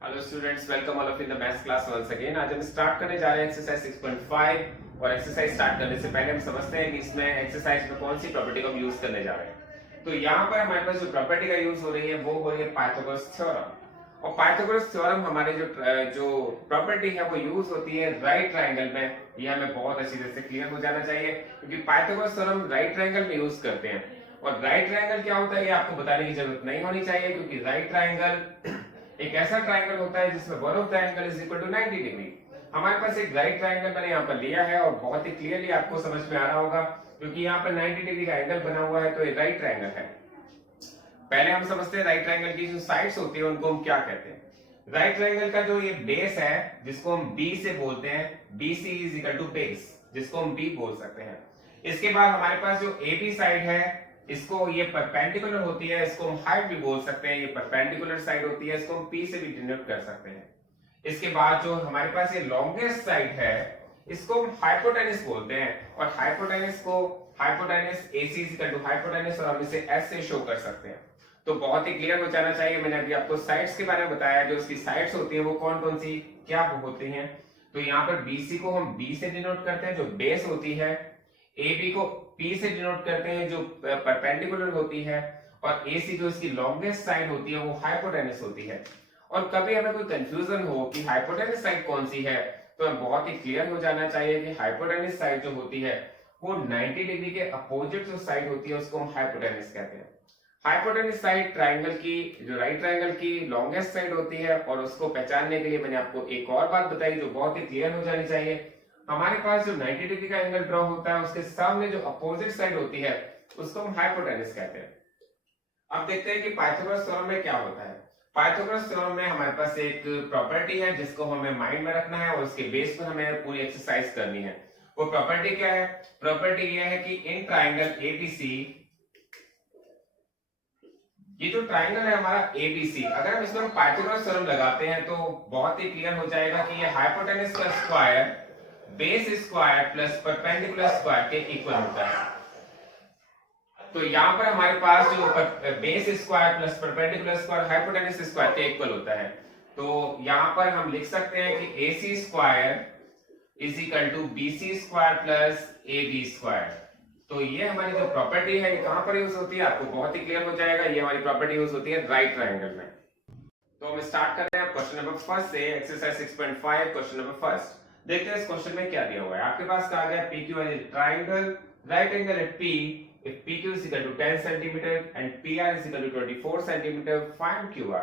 Hello students, welcome all of in the maths class once again. आज हम start करने जा रहे हैं एक्सरसाइज 6.5 और एक्सरसाइज स्टार्ट करने से पहले हम समझते हैं कि इसमें एक्सरसाइज में कौन सी प्रॉपर्टी का हम यूज करने जा रहे हैं। तो यहाँ पर हमारे पास जो प्रॉपर्टी का यूज हो रही है वो हो रही है पाइथागोरस थ्योरम। और पाइथागोरस थ्योरम हमारे जो प्रॉपर्टी है वो यूज होती है राइट ट्राइंगल में। ये हमें बहुत अच्छी तरह से क्लियर हो जाना चाहिए क्योंकि पाइथागोरस थ्योरम राइट ट्राइंगल में यूज करते हैं। और राइट ट्राइंगल क्या होता है ये आपको बताने की जरूरत नहीं होनी चाहिए क्योंकि राइट ट्राइंगल एक ऐसा ट्राइंगल होता है जिसमें one of the angle is equal to 90 degree. हमारे पास एक राइट ट्राइंगल मैंने यहाँ पर लिया है और बहुत ही क्लियरली आपको समझ में आ रहा होगा क्योंकि यहाँ पर 90 डिग्री का एंगल बना हुआ है, तो ये राइट ट्राइंगल है। पहले हम समझते हैं राइट ट्राइंगल की जो साइड्स होती है उनको हम क्या कहते हैं। राइट ट्राइंगल का जो ये बेस है जिसको हम बी से बोलते हैं, BC is equal to base, जिसको हम बी बोल सकते हैं। इसके बाद हमारे पास जो AB साइड है इसको ये परपेंडिकुलर होती है, इसको हम हाइट भी बोल सकते हैं। ये परपेंडिकुलर साइड होती है, इसको हम P से भी डिनोट कर सकते हैं। इसके बाद जो हमारे पास ये लॉन्गेस्ट साइड है इसको हम हाइपोटेनस बोलते हैं और hypotenuse AC is equal to hypotenuse और हम इसे S से शो कर सकते हैं। तो बहुत ही क्लियर हो जाना चाहिए। मैंने अभी आपको साइड्स के बारे में बताया, जो इसकी साइड्स होती है वो कौन कौन सी क्या होती हैं। तो यहाँ पर BC को हम B से डिनोट करते हैं जो बेस होती है, AB को P से डिनोट करते हैं जो परपेंडिकुलर होती है, और AC जो इसकी लॉन्गेस्ट साइड होती है वो हाइपोटेनस होती है। और कभी हमें कोई कंफ्यूजन हो कि हाइपोटेनस साइड कौन सी है तो हमें बहुत ही क्लियर हो जाना चाहिए कि हाइपोटेनस साइड जो होती है वो 90 डिग्री के अपोजिट जो साइड होती है उसको हम हाइपोटेनस कहते हैं। हाइपोटेनस साइड ट्राइंगल की जो राइट ट्राइंगल की लॉन्गेस्ट साइड होती है और उसको पहचानने के लिए मैंने आपको एक और बात बताई जो बहुत ही क्लियर हो जानी चाहिए। हमारे पास जो 90 डिग्री का एंगल ड्रॉ होता है उसके सामने जो अपोजिट साइड होती है उसको हम हाइपोटेनस कहते हैं। अब देखते हैं कि पाइथागोरस थ्योरम में क्या होता है। पाइथागोरस थ्योरम में हमारे पास एक प्रॉपर्टी है जिसको हमें माइंड में रखना है और उसके बेस पर हमें पूरी एक्सरसाइज करनी है। वो प्रॉपर्टी क्या है? प्रॉपर्टी ये है कि इन ट्राइंगल ABC, ये जो ट्राइंगल है हमारा ABC, अगर हम इसमें पाइथागोरस थ्योरम लगाते हैं तो बहुत ही क्लियर हो जाएगा कि ये हाइपोटेनस का square base square plus perpendicular square के इक्वल होता है। तो यहाँ पर हमारे पास जो base square plus perpendicular square hypotenuse square के इक्वल होता है। तो यहाँ पर हम लिख सकते हैं कि AC square is equal to BC square plus AB square. तो ये हमारी जो प्रॉपर्टी है ये कहां पर यूज होती है आपको बहुत ही क्लियर हो जाएगा। ये हमारी प्रॉपर्टी यूज होती है राइट ट्राइंगल में। तो हम स्टार्ट करते हैं क्वेश्चन नंबर फर्स्ट से, एक्सरसाइज 6.5 क्वेश्चन नंबर फर्स्ट। देखते हैं इस क्वेश्चन में क्या दिया हुआ है। आपके पास कहा गया PQ is a triangle, right angle at P if PQ is equal to 10 cm and PR is equal to 24 cm, find QR।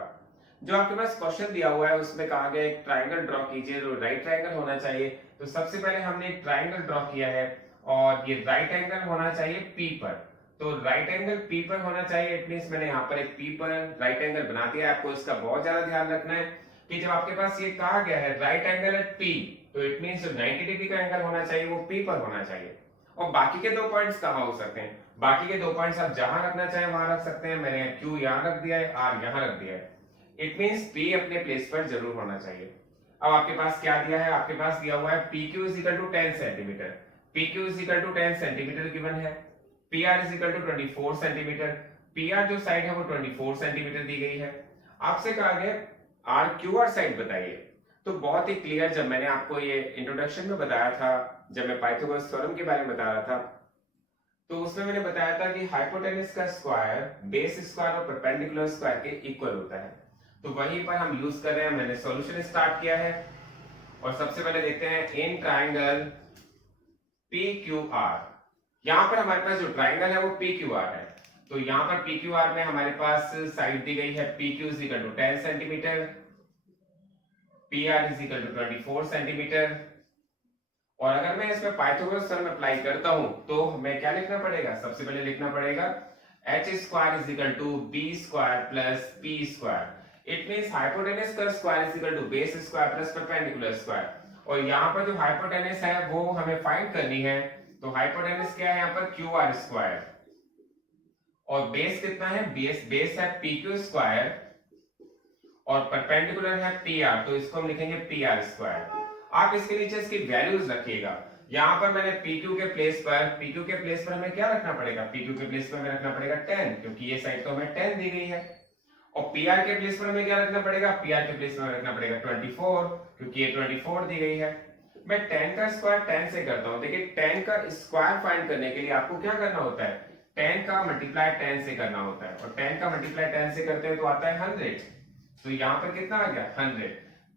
जो आपके पास क्वेश्चन दिया हुआ है उसमें कहा गया एक ट्राइंगल ड्रॉ कीजिए जो राइट ट्राइंगल होना चाहिए। तो सबसे पहले हमने एक ट्राइंगल ड्रॉ किया है और ये राइट एंगल होना चाहिए P पर। तो राइट एंगल P पर होना चाहिए, इट मींस मैंने यहाँ पर एक P पर राइट एंगल बना दिया है। आपको इसका बहुत ज्यादा ध्यान रखना है कि जब आपके पास ये कहा गया है राइट एंगल एट P, तो इट मींस जो 90 डिग्री का एंगल होना चाहिए वो P पर होना चाहिए। और बाकी के दो पॉइंट्स कहाँ हो सकते हैं? बाकी के दो पॉइंट्स आप जहां रखना चाहे वहां रख सकते हैं। मैंने Q यहाँ रख दिया है, R यहाँ रख दिया है। इट मींस P अपने प्लेस पर जरूर होना चाहिए। अब आपके पास क्या दिया है? आपके पास दिया हुआ है PQ is equal to 10 centimetre. PQ is equal to 10 centimetre given है। PR is equal to 24 centimetre. PR जो साइड है वो 24 सेंटीमीटर दी गई है। आपसे कहा गया RQR साइड बताइए। तो बहुत ही क्लियर, जब मैंने आपको ये इंट्रोडक्शन में बताया था, जब मैं पाइथागोरस थ्योरम के बारे में बता रहा था, तो उसमें मैंने बताया था कि हाइपोटेनस का स्क्वायर बेस स्क्वायर और परपेंडिकुलर स्क्वायर के इक्वल होता है। तो वहीं पर हम यूज कर रहे हैं। मैंने सॉल्यूशन स्टार्ट किया है और सबसे पहले देखते हैं इन ट्राइंगल PQR। यहां पर हमारे पास जो ट्राइंगल है वो PQR है। तो यहां पर PQR में हमारे पास साइड दी गई है PQ is equal to 10 centimetre, PR is equal to 24 centimetre. और अगर मैं इसमें पाइथागोरस थ्योरम अप्लाई करता हूं तो हमें क्या लिखना पड़ेगा? सबसे पहले लिखना पड़ेगा H square is equal to B square plus P square. It means hypotenuse का square is equal to base square plus perpendicular square. और यहाँ पर जो हाइपोटेनस है वो हमें फाइंड करनी है। तो हाइपोटेनस क्या है यहाँ पर? QR square. और बेस कितना है? बेस है PQ स्क्वायर और परपेंडिकुलर है PR, तो इसको हम लिखेंगे PR स्क्वायर। आप इसके नीचे इसकी वैल्यूज रखिएगा। यहाँ पर मैंने PQ के प्लेस पर हमें क्या रखना पड़ेगा? PQ के प्लेस पर हमें रखना पड़ेगा 10, क्योंकि ये साइड तो हमें 10 दी गई है। और पीआर के प्लेस पर हमें क्या रखना पड़ेगा, पीआर के प्लेस में रखना पड़ेगा 24, क्योंकि ये 24 दी गई है। मैं 10 का स्क्वायर 10 से करता हूं। देखिए 10 का स्क्वायर फाइंड करने के लिए आपको क्या करना होता है, 10 का मल्टीप्लाई 10 से करना होता है, और 10 का मल्टीप्लाई 10 से करते हैं तो आता है 100। तो यहाँ पर कितना आ गया 100।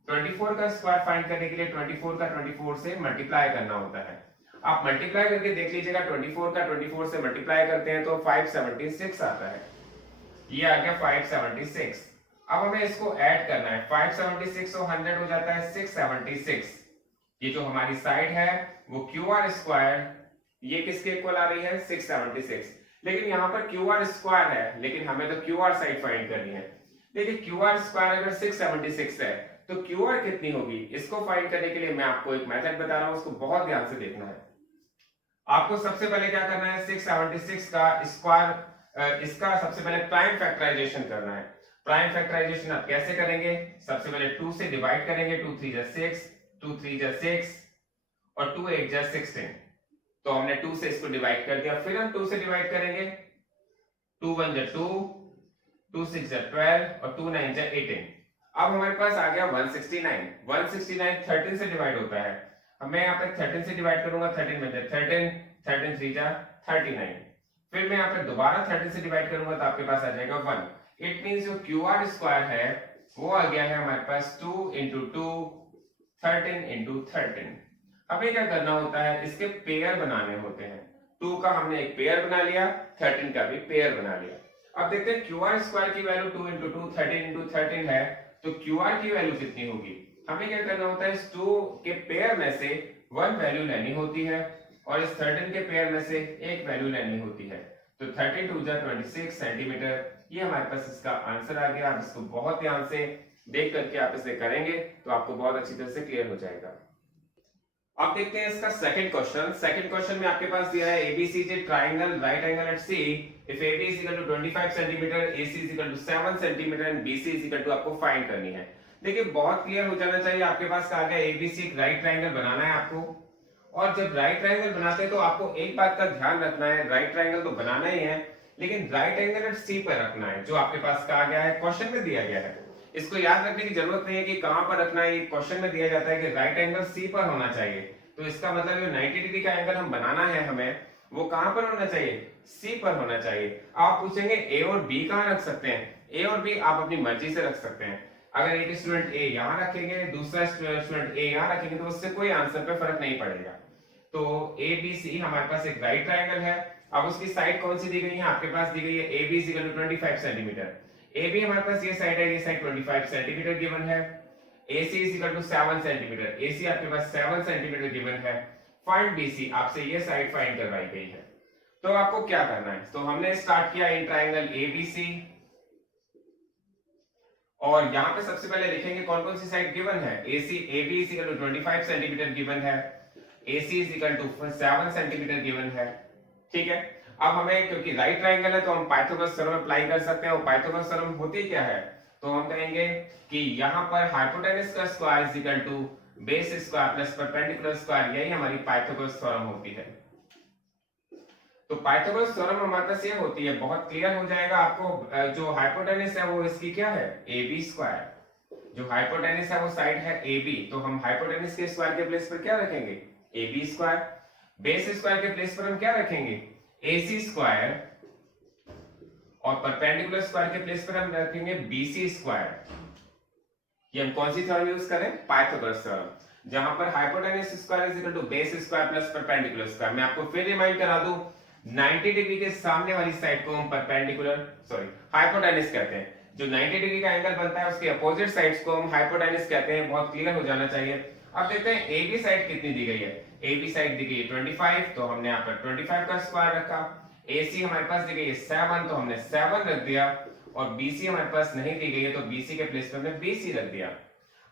24 का स्क्वायर फाइंड करने के लिए 24 का 24 से मल्टीप्लाई करना होता है। आप मल्टीप्लाई करके देख लीजिएगा, 24 का 24 से मल्टीप्लाई करते हैं तो 576 आता है। ये आ गया 576। अब हमें इसको ऐड करना है, 576 और 100 हो जाता है 676। ये जो हमारी साइड है वो क्यू आर स्क्वायर, ये किसके इक्वल आ रही है 676। लेकिन यहाँ पर क्यू आर स्क्वायर है, लेकिन हमें तो क्यू आर साइड फाइंड करनी है। देखिए क्यू आर स्क्वायर अगर 676 है तो क्यू आर कितनी होगी, इसको फाइंड करने के लिए मैं आपको एक मेथड बता रहा हूं, उसको बहुत ध्यान से देखना है। आपको सबसे पहले क्या करना है, 676 का स्क्वायर, इसका सबसे पहले प्राइम फैक्टराइजेशन करना है। प्राइम फैक्टराइजेशन आप कैसे करेंगे, सबसे पहले 2 से डिवाइड करेंगे, 2 3 जा 6, 2 3 जा 6 और 2 8 जा 16। तो हमने 2 से इसको डिवाइड कर दिया, फिर हम 2 से डिवाइड करेंगे, 2 1 जा 2, 2 6 जा 12 और 2 9 जा 18। अब हमारे पास आ गया 169। 169 13 से डिवाइड होता है, मैं यहाँ पे 13 से डिवाइड करूंगा, 13 में 13, 13 3 जा 39। फिर मैं यहाँ पे दोबारा 13 से डिवाइड करूंगा तो आपके पास आ जाएगा 1। इट मींस जो क्यू आर स्क्वायर है वो आ गया है हमारे पास 2 इंटू 2, 13 इंटू 13। हमें क्या करना होता है, इसके पेयर बनाने होते हैं। 2 का हमने एक पेयर बना लिया, 13 का भी पेयर बना लिया। अब देखते हैं क्यू आर स्क्वायर की वैल्यू 2 इंटू 2, 13 इंटू 13 है, तो क्यू आर की वैल्यू कितनी होगी। हमें क्या करना होता है, इस 2 के पेयर में से 1 वैल्यू लेनी होती है और इस 13 के पेयर में से एक वैल्यू लेनी होती है। तो 13 2 जा 26 सेंटीमीटर, ये हमारे पास इसका आंसर आ गया। आप इसको बहुत ध्यान से देख करके आप इसे करेंगे तो आपको बहुत अच्छी तरह से क्लियर हो जाएगा। अब देखते हैं इसका सेकंड क्वेश्चन। सेकंड क्वेश्चन में आपके पास दिया है ABCD triangle right angle at C if AB is equal to 25 centimetre, AC is equal to 7 centimetre and BC is equal to आपको फाइंड करनी है। देखिए बहुत क्लियर हो जाना चाहिए, आपके पास कहा गया ABC एक राइट ट्रायंगल बनाना है आपको, और जब राइट ट्रायंगल बनाते हैं तो आपको एक बात का ध्यान रखना है, राइट ट्रायंगल तो बनाना ही है लेकिन राइट एंगल एट सी पर रखना है, जो आपके पास कहा गया है, क्वेश्चन में दिया गया है। इसको याद रखने की जरूरत नहीं है कि कहां पर रखना है, ये क्वेश्चन में दिया जाता है कि राइट एंगल सी पर होना चाहिए। तो इसका मतलब जो 90 डिग्री का एंगल हम बनाना है हमें, वो कहां पर होना चाहिए, सी पर होना चाहिए। आप पूछेंगे ए और बी कहां रख सकते हैं, ए और बी आप अपनी मर्जी से रख सकते हैं। अगर एक स्टूडेंट ए यहां रखेंगे, दूसरा स्टूडेंट ए यहां रखेंगे तो उससे कोई आंसर पे फर्क नहीं पड़ेगा। तो ए बी सी हमारे पास एक राइट ट्रायंगल है। अब उसकी साइड कौन सी दी गई है, आपके पास दी गई है A B is equal to 25 centimetre. A B हमारे पास ये साइड है, ये साइड 25 सेंटीमीटर गिवन है। AC is equal to 7 centimetre, AC आपके पास 7 सेंटीमीटर गिवन है। फाइंड BC, आपसे ये साइड फाइंड करवाई गई है। तो आपको क्या करना है, तो हमने स्टार्ट किया इन ट्रायंगल ABC, और यहाँ पे सबसे पहले लिखेंगे कौन कौन सी साइड गिवन है। AB is equal to 25 centimetre given है, AC is equal to 7 centimetre given है। ठीक है, अब हमें क्योंकि राइट ट्रायंगल है तो हम पाइथागोरस थ्योरम अप्लाई कर सकते हैं, और पाइथागोरस थ्योरम होती क्या है, तो हम कहेंगे कि यहाँ पर हाइपोटेनस का square is equal to base square plus perpendicular square, यही हमारी पाइथागोरस थ्योरम होती है। तो पाइथागोरस थ्योरम हमारे पास ये होती है, बहुत क्लियर हो जाएगा आपको। जो हाइपोटेनस है वो इसकी क्या है, AB स्क्वायर। जो हाइपोटेनस है वो साइड है AB, तो हम हाइपोटेनस के स्क्वायर के प्लेस पर क्या रखेंगे, AB स्क्वायर। बेस स्क्वायर के प्लेस पर हम क्या रखेंगे, AC स्क्वायर, और परपेंडिकुलर स्क्वायर के प्लेस पर हम रखेंगे BC स्क्वायर। ये हम कौन सी थ्योरम यूज करें, पाइथागोरस थ्योरम, जहां पर hypotenuse square is equal to base square plus perpendicular square. मैं आपको फिर रिमाइंड करा दूं, 90 डिग्री के सामने वाली साइड को हम हाइपोटेनस कहते हैं। जो 90 डिग्री का एंगल बनता है उसके अपोजिट साइड्स को हम हाइपोटेनस कहते हैं। बहुत क्लियर हो जाना चाहिए। अब देखते हैं AB साइड कितनी दी गई है। AB साइड दी गई है 25, तो हमने यहाँ पर 25 का स्क्वायर रखा। AC हमारे पास दी गई है 7, तो हमने 7 रख दिया, और BC हमारे पास नहीं दी गई है तो BC के प्लेस पर हमने BC रख दिया।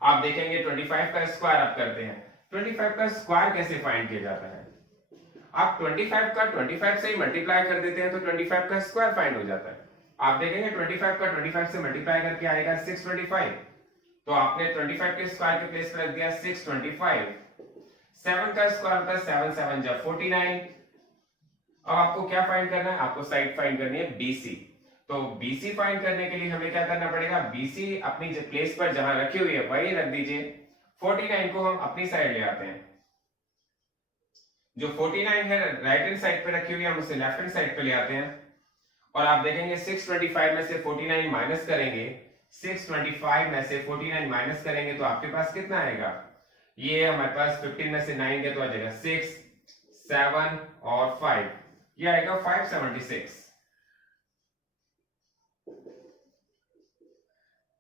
आप देखेंगे 25 का स्क्वायर आप करते हैं, 25 का स्क्वायर कैसे फाइंड किया जाता है, आप 25 का 25 से ही मल्टीप्लाई कर देते हैं तो 25 का स्क्वायर फाइंड हो जाता है। आप देखेंगे 25 का 25 से मल्टीप्लाई करके आएगा 625, तो आपने 25 के स्क्वायर के प्लेस पर रख दिया 625। 7 का स्क्वायर होता है 7 7 जा 49। अब आपको क्या फाइंड करना है, आपको साइड फाइंड करनी है BC। तो BC फाइंड करने के लिए हमें क्या करना पड़ेगा, BC अपनी जो प्लेस पर जहां रखी हुई है वही रख दीजिए। 49 को हम अपनी साइड ले आते हैं, जो 49 है राइट हैंड साइड पे रखी हुई है हम उसे लेफ्ट हैंड साइड पे ले आते हैं। और आप देखेंगे 625 में से 49 माइनस करेंगे, 625 में से 49 माइनस करेंगे तो आपके पास कितना आएगा, ये हमारे पास 15 में से 9 के तो आ जाएगा 6, 7 और 5, ये आएगा 576।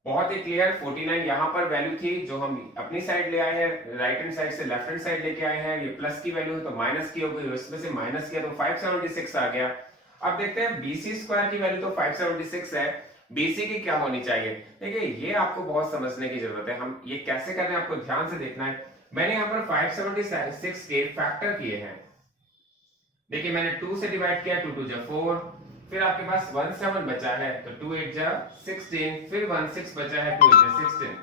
बहुत ही क्लियर। 49 यहां पर वैल्यू थी जो हम अपनी साइड ले आए हैं, राइट हैंड साइड से लेफ्ट हैंड साइड लेके आए हैं, ये प्लस की वैल्यू है तो माइनस की हो गई, उसमें से माइनस किया तो 576 आ गया। अब देखते हैं BC स्क्वायर की वैल्यू तो 576 है, BC की क्या होनी चाहिए। देखिए ये आपको बहुत समझने की जरूरत है, हम ये कैसे कर रहे हैं आपको ध्यान से देखना है। मैंने यहाँ पर 576 के फैक्टर किए हैं, देखिए मैंने 2 से डिवाइड किया, 2 2 जा 4, फिर आपके पास 17 बचा है तो 2 8 जा 16, फिर 16 बचा है 2 8 जा 16,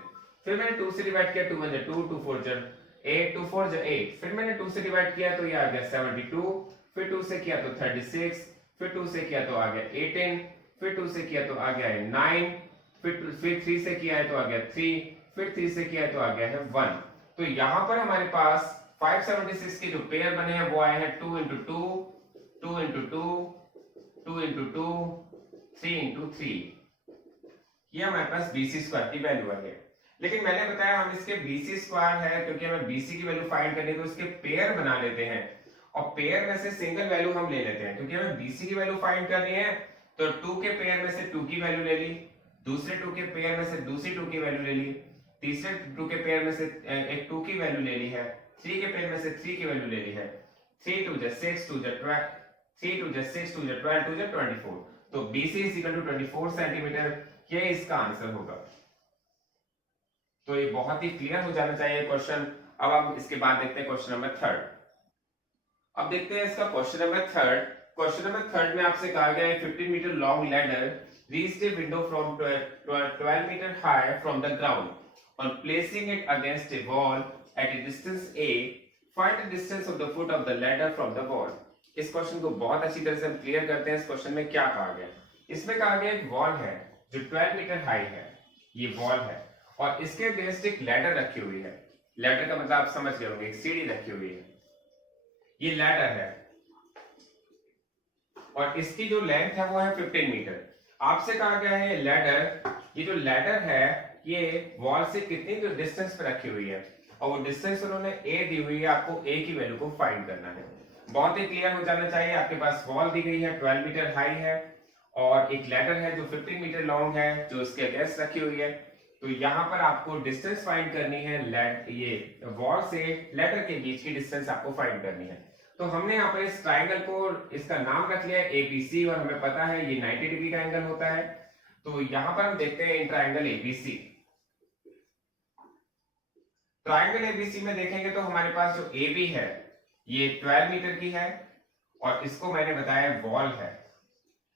फिर मैंने 2 से डिवाइड किया, 2 1 जा 2, 2 4 जा 8, 2 4 जा 8, फिर मैंने 2 से डिवाइड किया तो ये आ गया 72, फिर 2 से किया तो 36, फिर 2 से किया तो आ गया 18, फिर 2 से किया तो आ गया है 9, फिर 3 से किया है तो आ गया 3, फिर 3 से किया है तो आ गया है 1। तो यहां पर हमारे पास 576 के जो पेयर बने हैं वो आए हैं 2 into 2, 2 into 2, 2 into 2, 3 into 3। ये हमारे पास BC स्क्वायर की वैल्यू है। लेकिन मैंने बताया हम इसके BC स्क्वायर है क्योंकि हमें BC की वैल्यू फाइंड करनी है तो उसके पेयर बना लेते हैं, और पेयर में से सिंगल वैल्यू हम ले लेते हैं। क्योंकि हमें BC की वैल्यू फाइंड करनी है तो 2 के पेयर में से 2 की वैल्यू ले ली, दूसरे 2 के पेयर में से दूसरी 2 की वैल्यू ले ली, तीसरे 2 के पेयर में से एक 2 की वैल्यू ले ली है, 3 के पेयर में से 3 की वैल्यू ले ली है, 3 2 जा 6, 2 जा 12, 3 2 जा 6, 2 जा 12, 2 जा 24। तो BC is equal to 24 centimetre, ये इसका आंसर होगा। तो ये बहुत ही क्लियर हो जाना चाहिए क्वेश्चन। अब हम इसके बाद देखते हैं क्वेश्चन नंबर 3। अब देखते हैं इसका क्वेश्चन नंबर 3। क्वेश्चन नंबर 3 में आपसे कहा गया है 15 metre long ladder reached a window from 12 meter high from the ground. On placing it against a wall at a distance A, find the distance of the foot of the ladder from the wall. इस question को बहुत अच्छी तरह से हम clear करते हैं। इस क्वेश्चन में क्या कहा गया, इसमें कहा गया एक वॉल है जो 12 मीटर हाई है, ये वॉल है और इसके अगेंस्ट एक लैडर रखी हुई है। लैडर का मतलब आप समझ गए होंगे, एक सीढ़ी रखी हुई है, ये लैडर है और इसकी जो लेंथ है वो है 15 मीटर। आपसे कहा गया है लैडर, ये जो लैडर है ये वॉल से कितनी जो डिस्टेंस पे रखी हुई है और वो डिस्टेंस उन्होंने a दी हुई है, आपको a की वैल्यू को फाइंड करना है। बहुत ही क्लियर हो जाना चाहिए। आपके पास वॉल दी गई है 12 मीटर हाई है और एक लैडर है जो 15 मीटर लॉन्ग है जो इसके अगेंस्ट रखी हुई है। तो यहाँ पर आपको डिस्टेंस फाइंड करनी है, ये वॉल से लैडर के बीच की डिस्टेंस आपको फाइंड करनी है। तो हमने यहाँ पर इस ट्राइंगल को इसका नाम रख लिया है एबीसी और हमें पता है ये 90 डिग्री का एंगल होता है। तो यहाँ पर हम देखते हैं in triangle ABC. Triangle ABC में देखेंगे तो हमारे पास जो एबी है ये 12 मीटर की है और इसको मैंने बताया वॉल है।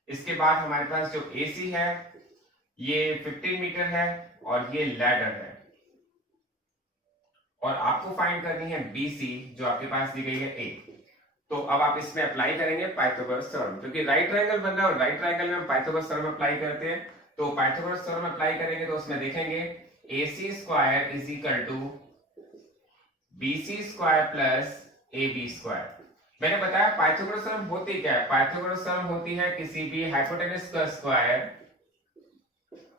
इसके बाद हमारे पास जो एसी है ये 15 मीटर है और ये लैडर है और आपको फाइंड करनी है बीसी जो आपके पास दी गई है ए। तो अब आप इसमें अप्लाई करेंगे पाइथागोरस थ्योरम, क्योंकि राइट ट्रायंगल बन रहा है और राइट ट्रायंगल में हम पाइथागोरस थ्योरम अप्लाई करते हैं। तो पाइथागोरस थ्योरम अप्लाई करेंगे तो उसमें देखेंगे AC square is equal to BC square plus AB square. मैंने बताया पाइथागोरस थ्योरम होती क्या है, पाइथागोरस थ्योरम होती है किसी भी हाइपोटेनस का स्क्वायर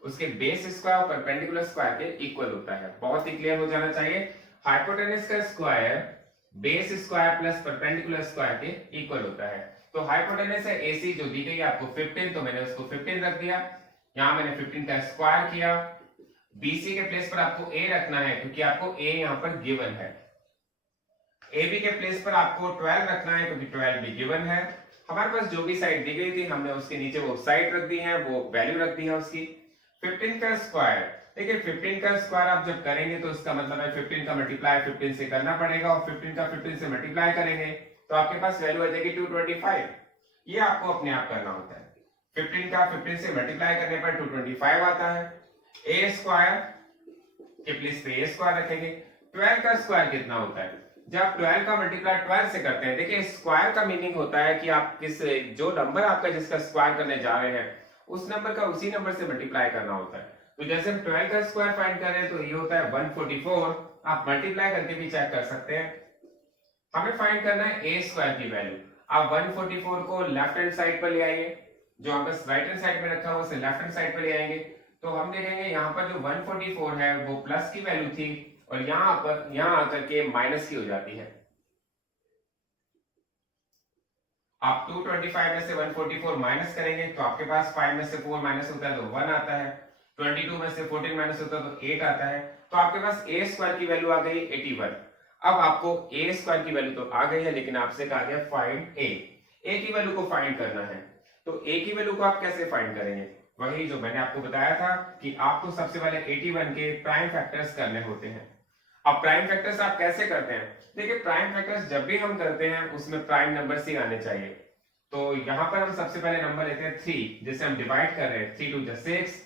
उसके बेस स्क्वायर और परपेंडिकुलर स्क्वायर के इक्वल होता है। बहुत ही क्लियर हो जाना चाहिए। हाइपोटेनस का square base square plus perpendicular square के इक्वल होता है। तो हाइपोटेनस है AC जो दी गई है आपको 15, तो मैंने उसको 15 रख दिया। यहां मैंने 15 का स्क्वायर किया। BC के प्लेस पर आपको A रखना है क्योंकि आपको A यहां पर गिवन है। AB के प्लेस पर आपको 12 रखना है क्योंकि 12 भी गिवन है। हमारे पास जो भी साइड दी गई थी हमने उसके नीचे वो साइड रख दी है, वो वैल्यू रख दी है उसकी। 15 का स्क्वायर, देखिए 15 का स्क्वायर आप जब करेंगे तो इसका मतलब है 15 का मल्टीप्लाई 15 से करना पड़ेगा और 15 का 15 से मल्टीप्लाई करेंगे तो आपके पास वैल्यू आ जाएगी 225। ये आपको अपने आप करना होता है। 15 का 15 से मल्टीप्लाई करने पर 225 आता है। A स्क्वायर के प्लेस पे A स्क्वायर रखेंगे। 12 का स्क्वायर कितना होता है, जब 12 का मल्टीप्लाई 12 से करते हैं, देखिए स्क्वायर का मीनिंग होता है कि आप किस जो नंबर आपका जिसका स्क्वायर करने जा रहे हैं उस नंबर का उसी नंबर से मल्टीप्लाई करना होता है। तो जैसे हम 12 का स्क्वायर फाइंड कर रहे हैं तो ये होता है 144, आप मल्टीप्लाई करके भी चेक कर सकते हैं। हमें फाइंड करना है ए स्क्वायर की वैल्यू। आप 144 को लेफ्ट हैंड साइड पर ले आइए, जो आपका राइट हैंड साइड में रखा हुआ उसे लेफ्ट हैंड साइड पर ले आएंगे, तो हम देखेंगे यहाँ पर जो 144 है वो प्लस की वैल्यू थी और यहाँ आकर के माइनस की हो जाती है। आप 225 में से 144 माइनस करेंगे तो आपके पास 5 में से 4 माइनस होता है तो 1 आता है, 22 में से 14 माइनस होता है तो 8 आता है, तो आपके पास ए स्क्वायर की वैल्यू आ गई 81। अब आपको ए स्क्वायर की वैल्यू तो आ गई है, लेकिन आपसे कहा गया फाइंड ए की वैल्यू को फाइंड करना है। तो ए की वैल्यू को आप कैसे फाइंड करेंगे? वही जो मैंने आपको बताया था कि आपको सबसे पहले 81 के प्राइम फैक्टर्स करने होते हैं। अब प्राइम फैक्टर्स आप कैसे करते हैं? देखिए, प्राइम फैक्टर्स जब भी हम करते हैं उसमें प्राइम नंबर्स ही आने चाहिए। तो यहाँ पर हम सबसे पहले नंबर लेते हैं 3, जिसे हम डिवाइड कर रहे हैं, 3 2 6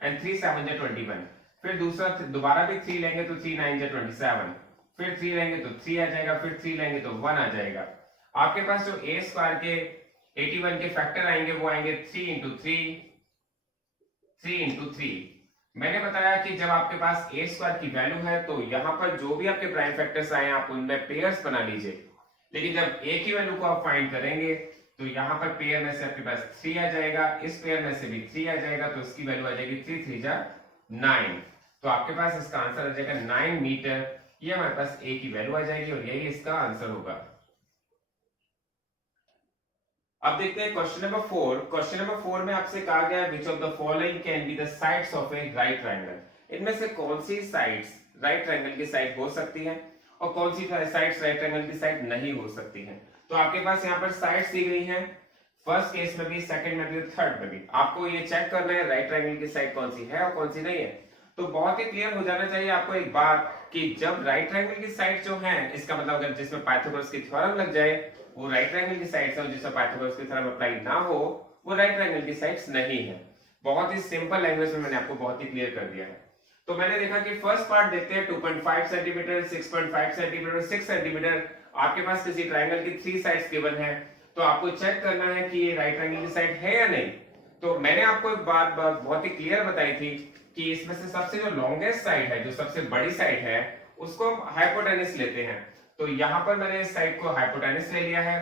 एंड 3 7 21। फिर दूसरा दोबारा भी 3 लेंगे तो 3 9 27, फिर 3 लेंगे तो 3 आ जाएगा, फिर 3 लेंगे तो 1 आ जाएगा। आपके पास जो ए स्क्वायर के 81 के फैक्टर आएंगे वो आएंगे 3 इंटू 3, 3 इंटू 3। मैंने बताया कि जब आपके पास ए स्क्वायर की वैल्यू है तो यहाँ पर जो भी आपके प्राइम फैक्टर्स आए आप उनमें पेयर्स बना लीजिए, लेकिन जब ए की वैल्यू को आप फाइंड करेंगे तो यहाँ पर पेयर में से आपके पास 3 आ जाएगा, इस पेयर में से भी 3 आ जाएगा, तो इसकी वैल्यू आ जाएगी 3 3 जा 9। तो आपके पास इसका आंसर आ जाएगा 9 मीटर। ये हमारे पास ए की वैल्यू आ जाएगी और यही इसका आंसर होगा। अब देखते हैं क्वेश्चन नंबर 4। क्वेश्चन नंबर 4 में आपसे कहा गया है which of the following can be the sides of A right triangle. इनमें से कौन सी साइड्स राइट ट्रायंगल की साइड हो सकती है और कौन सी साइड्स राइट ट्रायंगल की साइड नहीं हो सकती है। तो आपके पास यहाँ पर साइड्स दी गई हैं, फर्स्ट केस में भी, सेकंड में भी और थर्ड में भी। आपको ये चेक करना है राइट ट्रायंगल की साइड कौन सी है और कौन सी नहीं है। तो बहुत ही क्लियर हो जाना चाहिए आपको एक बात कि जब राइट ट्रायंगल की साइड जो है, इसका मतलब अगर जिसमें पाइथागोरस की थ्योरम लग जाए वो राइट ट्रायंगल की साइड है, और जिसमें पाइथागोरस की थ्योरम अप्लाई ना हो वो राइट ट्रायंगल की साइड्स नहीं है। बहुत ही सिंपल लैंग्वेज में मैंने आपको बहुत ही क्लियर कर दिया है। तो मैंने देखा कि फर्स्ट पार्ट देखते हैं 2.5 सेंटीमीटर, 6.5 सेंटीमीटर, 6 सेंटीमीटर। आपके पास किसी ट्रायंगल की 3 साइड्स गिवन है, तो आपको चेक करना है कि ये राइट ट्रायंगल की साइड है या नहीं। तो मैंने आपको एक बात बहुत ही क्लियर बताई थी कि इसमें से सबसे जो लॉन्गेस्ट साइड है, जो सबसे बड़ी साइड है, उसको हम हाइपोटेनस लेते हैं। तो यहाँ पर मैंने इस साइड को हाइपोटेनस ले लिया है,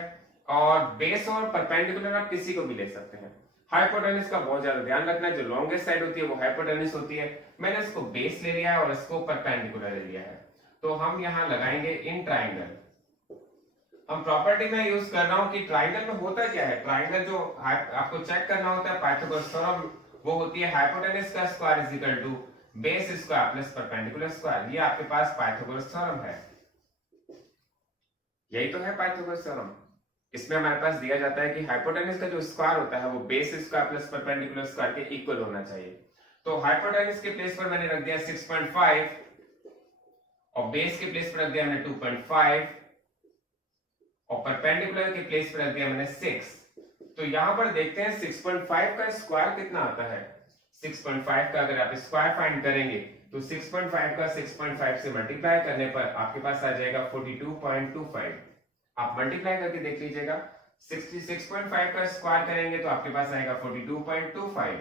और बेस और परपेंडिकुलर आप किसी को भी ले सकते हैं। हाइपोटेनस का बहुत ज्यादा ध्यान रखना है, जो लॉन्गेस्ट साइड होती है वो हाइपोटेनस होती है। मैंने इसको बेस ले लिया है और इसको परपेंडिकुलर ले लिया है। तो हम यहाँ लगाएंगे इन ट्राइंगल। हम प्रॉपर्टी में यूज कर रहा हूं कि ट्राइंगल में होता क्या है। ट्राइंगल जो आपको चेक करना होता है पाइथागोरस थ्योरम, वो होती है हाइपोटेनस का square is equal to base square plus perpendicular square. ये आपके पास पाइथागोरस थ्योरम है, यही तो है पाइथागोरस थ्योरम। इसमें हमारे पास दिया जाता है कि हाइपोटेनस का जो स्क्वायर होता है वो base square plus perpendicular square के इक्वल होना चाहिए। तो हाइपोटेनस के प्लेस पर मैंने रख दिया 6.5 और बेस के प्लेस पर रख दिया मैंने 2.5 और परपेंडिकुलर के प्लेस पर रख दिया मैंने 6। तो यहां पर देखते हैं 6.5 का स्क्वायर कितना आता है। 6.5 का अगर आप स्क्वायर फाइंड करेंगे तो 6.5 का 6.5 से मल्टीप्लाई करने पर आपके पास आ जाएगा 42.25। आप मल्टीप्लाई करके देख लीजिएगा, 66.5 का स्क्वायर करेंगे तो आपके पास आएगा 42.25।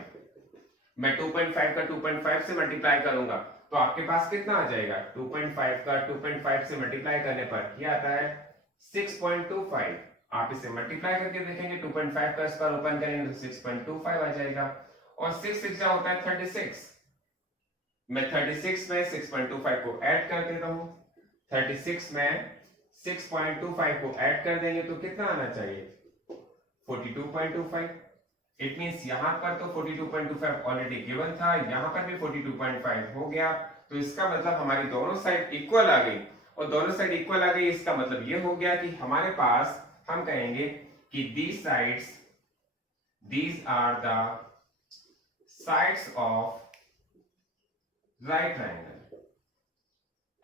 मैं 2.5 का 2.5 से मल्टीप्लाई करूंगा तो आपके पास कितना आ जाएगा। 2.5 का 2.5 से मल्टीप्लाई करने पर यह आता है 6.25। आप इसे मल्टीप्लाई करके देखेंगे, 2.5 का स्क्वायर ओपन करेंगे तो 6.25 आ जाएगा, और 6 6 जा होता है 36। मैं 36 में 6.25 को ऐड कर देता हूं। 36 में 6.25 को ऐड कर देंगे तो कितना आना चाहिए, 42.25। इट मींस यहां पर तो 42.25 ऑलरेडी गिवन था, यहां पर भी 42.5 हो गया। तो इसका मतलब हमारी दोनों साइड इक्वल आ गई, और दोनों साइड इक्वल आ गई इसका मतलब ये हो गया कि हमारे पास, हम कहेंगे कि these are the sides of right triangle।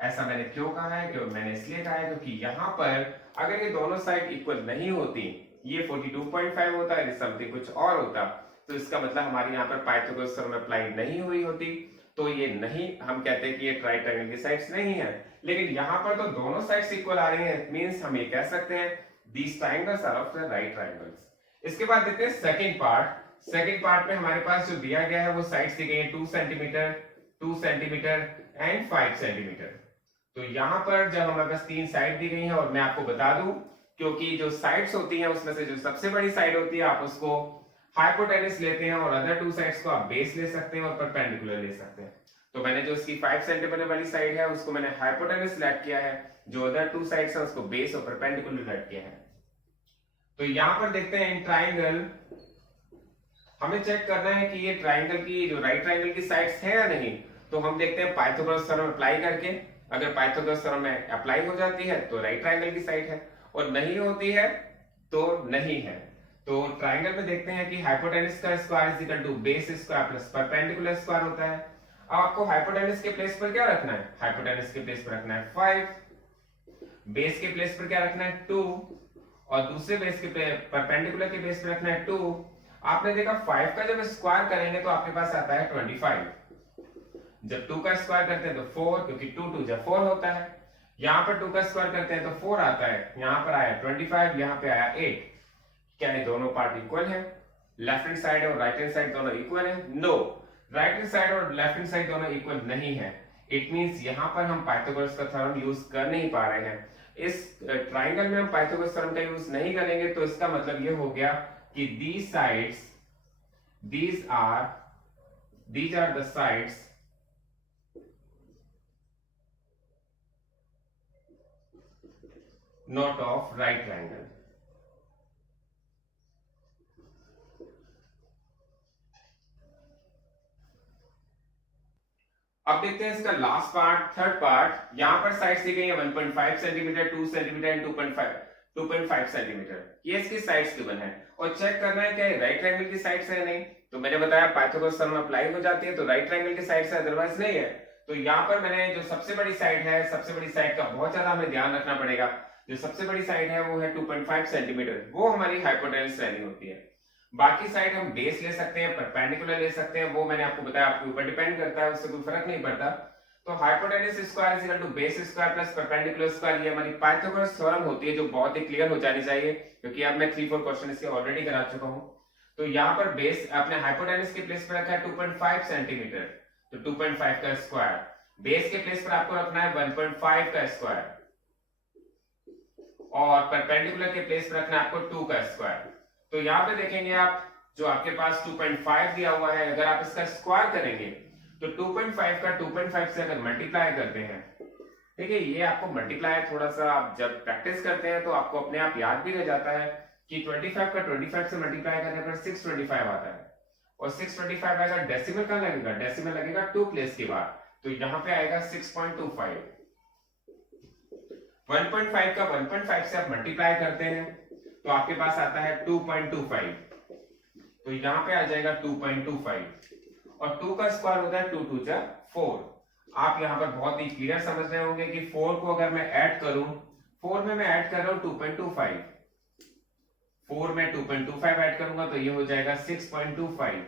ऐसा मैंने क्यों कहा है, क्यों मैंने इसलिए कहा है क्योंकि यहां पर अगर ये दोनों साइड इक्वल नहीं होती, ये 42.5 होता है, समथिंग कुछ और होता, तो इसका मतलब हमारे यहाँ पर पाइथागोरस थ्योरम अप्लाई नहीं हुई होती। तो ये नहीं, हम कहते हैं कि ये राइट ट्रायंगल की साइड्स नहीं है। लेकिन यहाँ पर तो दोनों साइड्स इक्वल आ रही हैं, मींस हम ये कह सकते हैं these triangles are of the right triangles। इसके बाद देखते हैं सेकंड पार्ट। सेकंड पार्ट में हमारे पास जो दिया गया है वो साइड्स दी गई है 2 सेंटीमीटर, 2 सेंटीमीटर एंड 5 सेंटीमीटर। तो यहाँ पर जब हमारे पास 3 साइड दी गई है, और मैं आपको बता दूं क्योंकि जो साइड्स होती हैं उसमें से जो सबसे बड़ी साइड होती है आप उसको हाइपोटेनस लेते हैं और अदर 2 साइड्स को आप बेस ले सकते हैं और परपेंडिकुलर ले सकते हैं। तो मैंने जो उसकी 5 सेंटीमीटर वाली साइड है उसको मैंने हाइपोटेनस लेट किया है, जो अदर 2 साइड्स है उसको बेस और परपेंडिकुलर लेट किया है। तो यहां पर देखते हैं इन ट्राइंगल हमें चेक करना है कि ये ट्राइंगल की जो राइट ट्राइंगल की साइड्स है या नहीं। तो हम देखते हैं पाइथागोरस थ्योरम अप्लाई करके, अगर पाइथागोरस थ्योरम में अप्लाई हो जाती है तो राइट ट्राइंगल की साइड है, और नहीं होती है तो नहीं है। तो ट्राइंगल में देखते हैं कि हाइपोटेनस का square is equal to base square plus perpendicular square होता है। अब आपको हाइपोटेनस के प्लेस पर क्या रखना है, हाइपोटेनस के प्लेस पर रखना है 5, बेस के प्लेस पर क्या रखना है 2, और दूसरे बेस के परपेंडिकुलर के बेस पर रखना है 2। आपने देखा 5 का जब स्क्वायर करेंगे तो आपके पास आता है 25, जब 2 का स्क्वायर करते हैं तो 4, क्योंकि 2 2 जब 4 होता है। यहां पर 2 का स्क्वायर करते हैं तो 4 आता है, यहां पर आया 25, यहां पे आया 8। क्या ये दोनों पार्ट इक्वल है, लेफ्ट हैंड साइड और राइट हैंड साइड दोनों इक्वल है? नो, राइट हैंड साइड और लेफ्ट हैंड साइड दोनों इक्वल नहीं है। इट मींस यहां पर हम पाइथागोरस का थ्योरम यूज कर नहीं पा रहे हैं। इस ट्राइंगल में हम पाइथागोरस थ्योरम का यूज नहीं करेंगे, तो इसका मतलब ये हो गया कि these sides, these are the sides not of right triangle। अब देखते हैं इसका लास्ट पार्ट, थर्ड पार्ट। यहां पर साइड्स दी गई है 1.5 सेंटीमीटर, 2 सेंटीमीटर एंड 2.5 सेंटीमीटर। ये इसकी साइड्स गिवन है, और चेक करना है क्या राइट ट्रायंगल की साइड्स है नहीं। तो मैंने बताया पाइथागोरस थ्योरम अप्लाई हो जाती है तो राइट ट्रायंगल की साइड्स है, अदरवाइज नहीं है। तो यहाँ पर मैंने जो सबसे बड़ी साइड है, सबसे बड़ी साइड का बहुत ज्यादा हमें ध्यान रखना पड़ेगा। जो सबसे बड़ी साइड है वो है 2.5 सेंटीमीटर, वो हमारी हाइपोटेनस रहनी होती है। बाकी साइड हम बेस ले सकते हैं, परपेंडिकुलर ले सकते हैं, वो मैंने आपको बताया, आपके ऊपर डिपेंड करता है, उससे कोई फर्क नहीं पड़ता। तो hypotenuse square is equal to base square plus perpendicular square, ये हमारी पाइथागोरस थ्योरम होती है, जो बहुत ही क्लियर हो जानी चाहिए, क्योंकि अब मैं 3-4 क्वेश्चन इसके ऑलरेडी करा चुका हूं। तो यहाँ पर बेस आपने हाइपोटेनस के प्लेस पर रखा है 2.5 सेंटीमीटर, तो 2.5 का स्क्वायर। बेस के प्लेस पर आपको रखना है 1.5 का स्क्वायर, और परपेंडिकुलर के प्लेस पर रखना है आपको 2 का स्क्वायर। तो यहाँ पे देखेंगे आप, जो आपके पास 2.5 दिया हुआ है, अगर आप इसका स्क्वायर करेंगे तो 2.5 का 2.5 से अगर मल्टीप्लाई करते हैं, ठीक है, ये आपको मल्टीप्लाई थोड़ा सा आप जब प्रैक्टिस करते हैं तो आपको अपने आप याद भी रह जाता है कि 25 का 25 से मल्टीप्लाई करने पर 625 आता है, और 625 आएगा डेसिमल का लगेगा, डेसिमल लगेगा 2 प्लेस के बाद, तो यहाँ पे आएगा 6.25। 1.5 का 1.5 से आप मल्टीप्लाई करते हैं तो आपके पास आता है 2.25, तो यहाँ पे आ जाएगा 2.25, और 2 का स्क्वायर होता है 2 2 जा 4। आप यहाँ पर बहुत ही क्लियर समझ रहे होंगे कि 4 को अगर मैं ऐड करूं, 4 में मैं ऐड कर रहा हूं 2.25, 4 में 2.25 ऐड करूंगा तो ये हो जाएगा 6.25,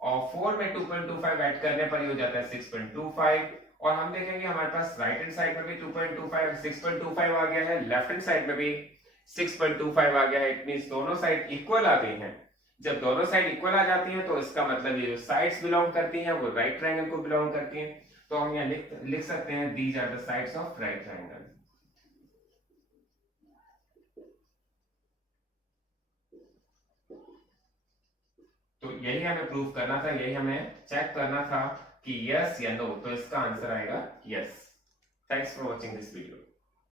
और 4 में 2.25 ऐड करने पर ये हो जाता है 6.25। और हम देखेंगे हमारे पास राइट हैंड साइड में भी 2.25 6.25 आ गया है, लेफ्ट हैंड साइड में भी 6.25 आ गया है। इट मींस दोनों साइड इक्वल आ गई हैं। जब दोनों साइड इक्वल आ जाती हैं तो इसका मतलब ये जो साइड्स बिलोंग करती हैं वो राइट ट्रायंगल को बिलोंग करती हैं। तो हम यहाँ लिख सकते हैं these are the sides of right triangle. तो यही हमें प्रूव करना था, यही हमें चेक करना था कि यस या नो, तो इसका आंसर आएगा yes. Thanks for watching this video.